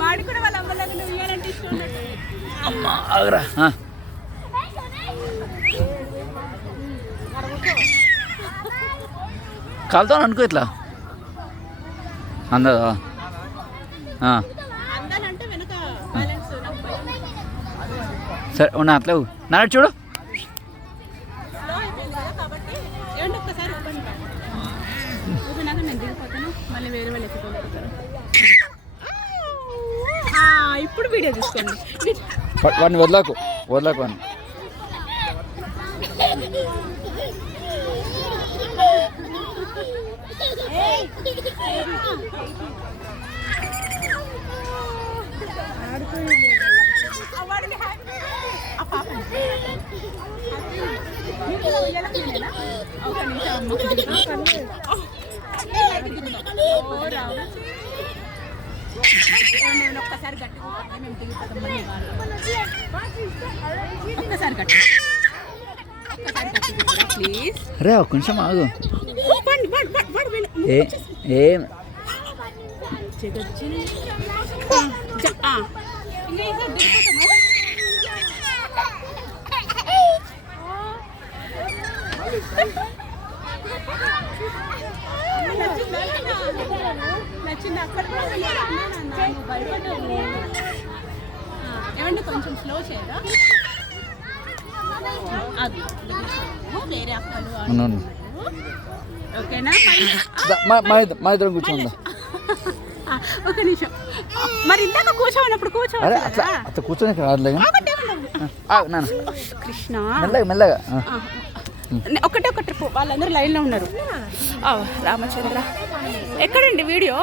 వాడి కూడా వాళ్ళ అమ్మలాగా నువ్వు ఇవ్వాలంటే ఇష్టం అమ్మ ఆగరా. కాలుతో అనుకో ఇట్లా అందదా. అందాలంటే వెనక బ్యాలెన్స్ సరే ఉన్నా అట్లా నాడు చూడు. స్లో అయిపోయింది కదా కాబట్టి ఏమంటే ఒక్కసారి ఊపినాక నేను దిగిపోతాను, మళ్ళీ వేరే వాళ్ళు ఎత్తుకోగలుగుతారు. ఇప్పుడు వీడియో తీసుకోండి. వాడిని వదలకు వాడిని. ఒక్కసారి గట్టిగా మేము దిగిపోతాం. ఒక్కసారి గట్టి ప్లీజ్. అరే ఒక్క నిమిషం ఆగు. ఏం నచ్చింది అక్కడ ఏమంటే కొంచెం స్లో చేయరా. అది వేరే అక్కలు ఓకేనా. మా ఇద్దరం కూర్చోందా. ఒక నిమిషం మరి ఇందాక కూర్చోనప్పుడు అరే అట్లా అట్లా కూర్చొని రాదులే కృష్ణ. మెల్లగా మెల్లగా. ఒకటే ఒక ట్రిప్ వాళ్ళందరూ లైన్లో ఉన్నారు. రామచంద్ర ఎక్కడండి వీడియో?